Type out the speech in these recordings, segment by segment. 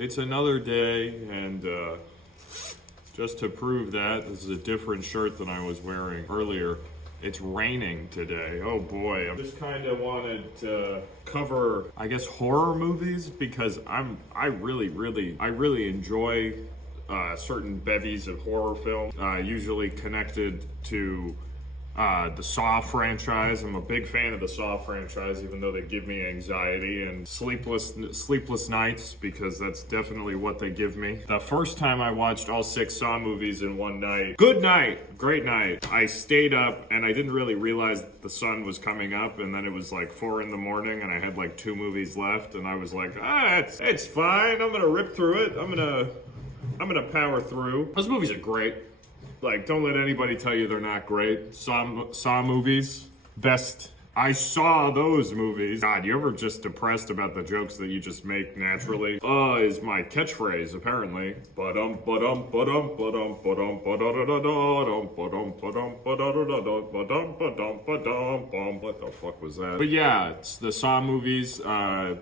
It's another day, and just to prove that, this is a different shirt than I was wearing earlier. It's raining today. Oh boy. I just kind of wanted to cover, I guess, horror movies because I really enjoy certain bevies of horror film, usually connected to the Saw franchise. I'm a big fan of the Saw franchise, even though they give me anxiety and sleepless nights, because that's definitely what they give me. The first time I watched all 6 Saw movies in one night, good night, great night. I stayed up and I didn't really realize the sun was coming up, and then it was like 4 in the morning and I had like 2 movies left, and I was like, it's fine. I'm gonna rip through it. I'm gonna power through. Those movies are great. Like, don't let anybody tell you they're not great. Saw movies, best. I saw those movies. God, you ever just depressed about the jokes that you just make naturally? Is my catchphrase, apparently. What the fuck was that? But yeah, it's the Saw movies,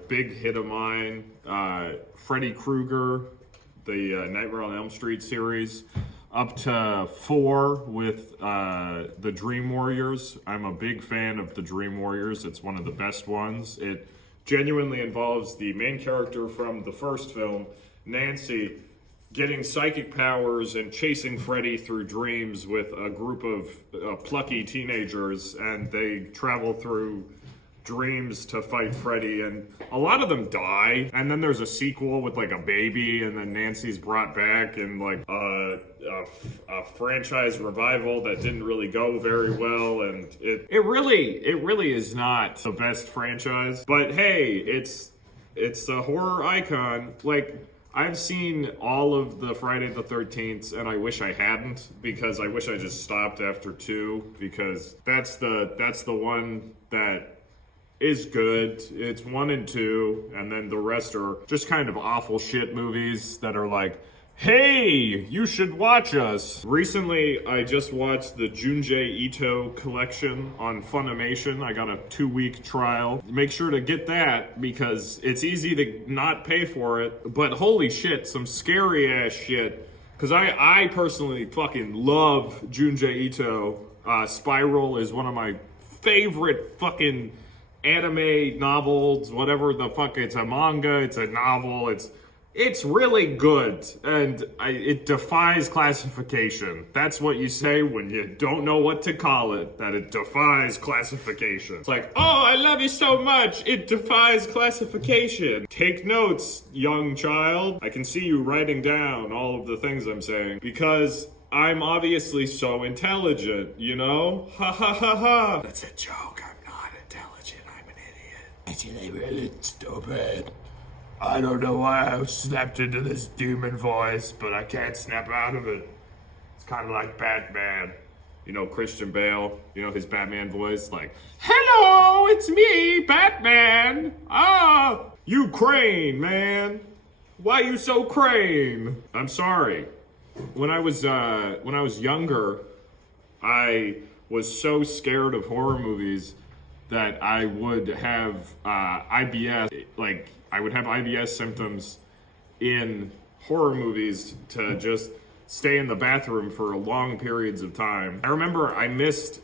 big hit of mine. Freddy Krueger, the Nightmare on Elm Street series. Up to 4 with the Dream Warriors. I'm a big fan of the Dream Warriors. It's one of the best ones. It genuinely involves the main character from the first film, Nancy, getting psychic powers and chasing Freddy through dreams with a group of plucky teenagers, and they travel through dreams to fight Freddy, and a lot of them die, and then there's a sequel with like a baby, and then Nancy's brought back in like a franchise revival that didn't really go very well, and it really is not the best franchise, but hey, it's a horror icon. Like, I've seen all of the Friday the 13th, and I wish I hadn't, because I wish I just stopped after 2, because that's the one that is good. It's 1 and 2, and then the rest are just kind of awful shit movies that are like, hey, you should watch us. Recently, I just watched the Junji Ito collection on Funimation. I got a 2-week trial. Make sure to get that, because it's easy to not pay for it, but holy shit, some scary ass shit. Because I personally fucking love Junji Ito. Spiral is one of my favorite fucking anime novels, whatever the fuck. It's a manga, it's a novel, it's really good, and it defies classification. That's what you say when you don't know what to call it, that it defies classification. It's like, oh, I love you so much, it defies classification. Take notes, young child. I can see you writing down all of the things I'm saying, because I'm obviously so intelligent, you know? Ha ha ha ha. That's a joke. I'm not intelligent. I'm an idiot. Actually, really stupid. I don't know why I snapped into this demon voice, but I can't snap out of it. It's kind of like Batman. You know, Christian Bale, you know, his Batman voice, like, hello, it's me, Batman. You Crane, man. Why you so Crane? I'm sorry. When I was younger, I was so scared of horror movies that I would have IBS, like, I would have IBS symptoms in horror movies to just stay in the bathroom for long periods of time. I remember I missed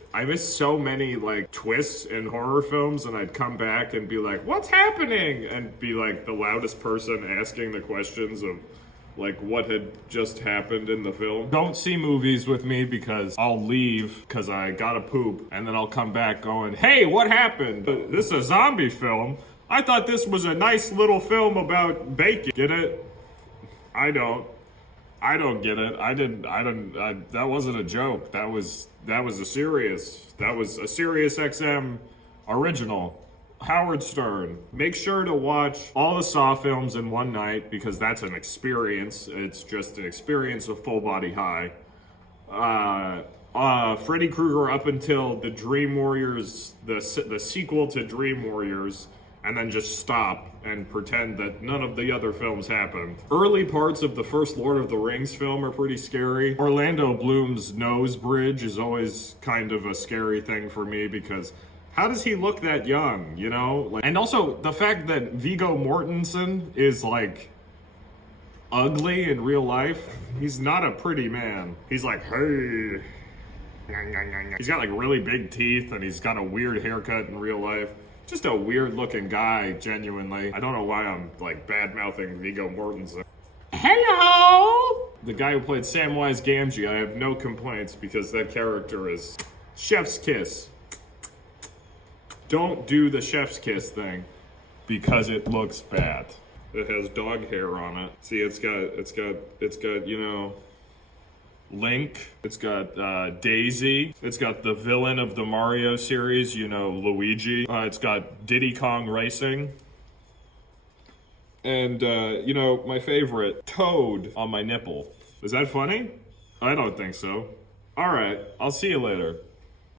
so many like twists in horror films, and I'd come back and be like, what's happening? And be like the loudest person asking the questions of like what had just happened in the film. Don't see movies with me, because I'll leave because I gotta poop, and then I'll come back going, hey, what happened? This is a zombie film. I thought this was a nice little film about bacon. Get it? I don't get it. That wasn't a joke. That was a Sirius XM original. Howard Stern. Make sure to watch all the Saw films in one night, because that's an experience. It's just an experience of full body high. Freddy Krueger up until the Dream Warriors, the sequel to Dream Warriors, and then just stop and pretend that none of the other films happened. Early parts of the first Lord of the Rings film are pretty scary. Orlando Bloom's nose bridge is always kind of a scary thing for me, because how does he look that young, you know? And also the fact that Viggo Mortensen is like ugly in real life. He's not a pretty man. He's like, hey. He's got like really big teeth and he's got a weird haircut in real life. Just a weird looking guy, genuinely. I don't know why I'm like bad mouthing Viggo Mortensen. Hello! The guy who played Samwise Gamgee, I have no complaints because that character is chef's kiss. Don't do the chef's kiss thing because it looks bad. It has dog hair on it. See, it's got, you know, Link. It's got Daisy. It's got the villain of the Mario series, you know, Luigi. It's got Diddy Kong Racing. And, you know, my favorite, Toad on my nipple. Is that funny? I don't think so. All right, I'll see you later.